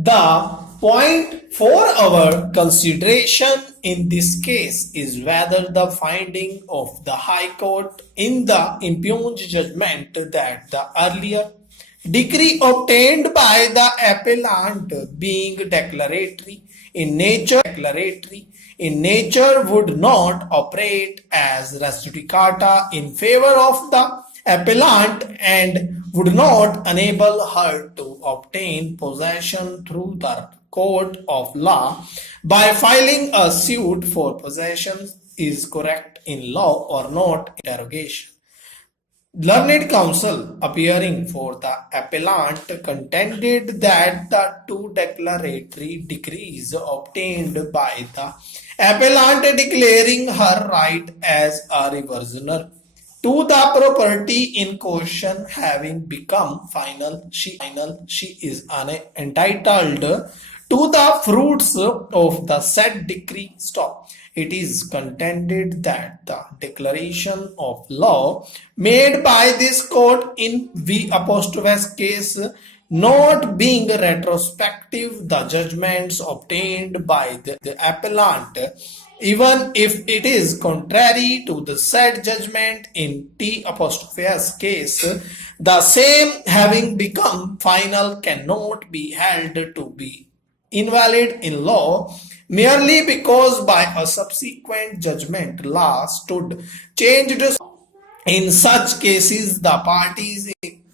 The point for our consideration in this case is whether the finding of the High Court in the impugned judgment that the earlier decree obtained by the appellant being declaratory in nature would not operate as res judicata in favor of the appellant and would not enable her to obtain possession through the court of law by filing a suit for possession is correct in law or not interrogation. Learned counsel appearing for the appellant contended that the two declaratory decrees obtained by the appellant declaring her right as a reversioner to the property in question having become final, she is entitled to the fruits of the said decree. Stop. It is contended that the declaration of law made by this court in V apostrophe case not being retrospective, the judgments obtained by the appellant, even if it is contrary to the said judgment in T apostrophe S case, the same having become final cannot be held to be invalid in law merely because by a subsequent judgment law stood changed. In such cases, the parties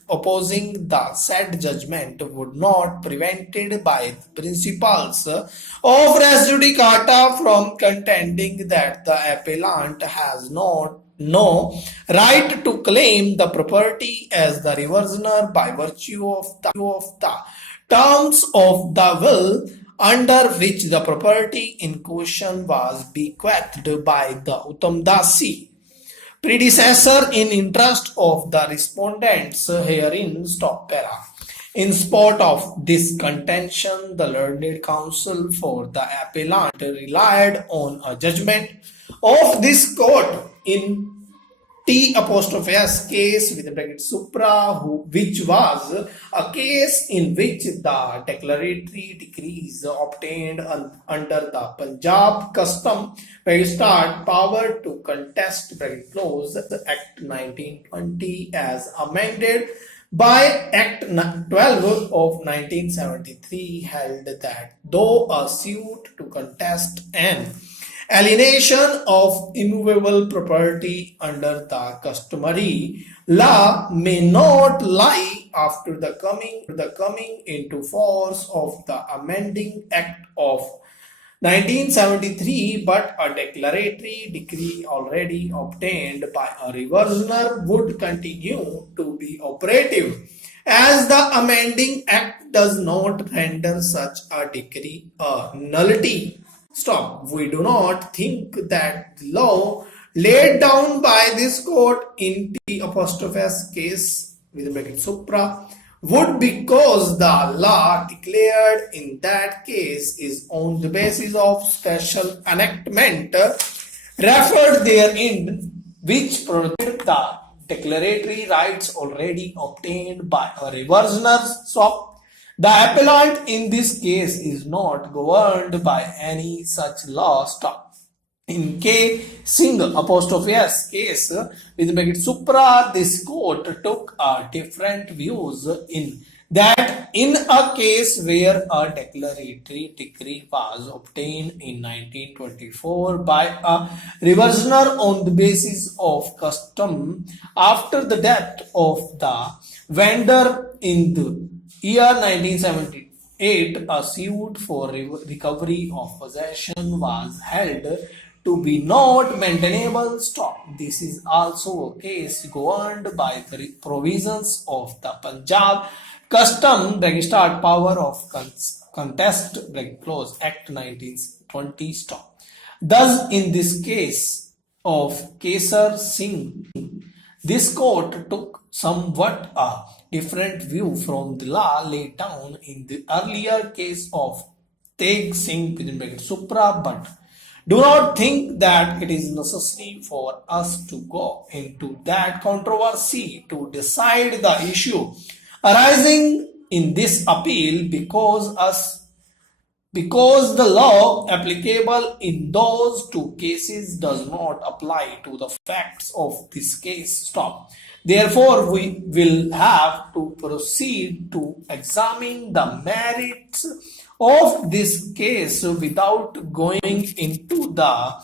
opposing the said judgment would not prevented by the principles of res judicata from contending that the appellant has no right to claim the property as the reversioner by virtue of the terms of the will under which the property in question was bequeathed by the Uttamdasi predecessor in interest of the respondents herein. Stop para. In spite of this contention, the learned counsel for the appellant relied on a judgment of this court in T apostrophe S case with bracket supra, which was a case in which the declaratory decrees obtained under the Punjab custom start power to contest bracket close Act 1920 as amended by Act 12 of 1973 held that though a suit to contest an alienation of immovable property under the customary law may not lie after the coming into force of the amending act of 1973, but a declaratory decree already obtained by a reversioner would continue to be operative, as the amending act does not render such a decree a nullity. Stop. We do not think that the law laid down by this court in T apostrophe S case with bracket supra would, because the law declared in that case is on the basis of special enactment referred therein, which protect the declaratory rights already obtained by a reversioner. So the appellant in this case is not governed by any such law. Stop. In K single apostrophe S case with bracket supra, this court took a different views in that in a case where a declaratory decree was obtained in 1924 by a reversioner on the basis of custom after the death of the vendor in the year 1978, a suit for recovery of possession was held to be not maintainable. Stop. This is also a case governed by the provisions of the Punjab Custom Registered Power of Contest Clause Act 1920. Stop. Thus, in this case of Kesar Singh, this court took somewhat a different view from the law laid down in the earlier case of Teg Singh within bracket supra, but do not think that it is necessary for us to go into that controversy to decide the issue arising in this appeal because the law applicable in those two cases does not apply to the facts of this case. Stop. Therefore, we will have to proceed to examine the merits of this case without going into the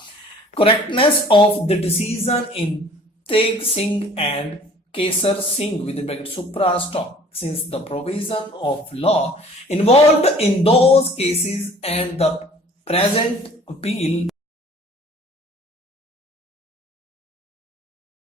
correctness of the decision in Teg Singh and Kesar Singh within bracket supra stop, since the provision of law involved in those cases and the present appeal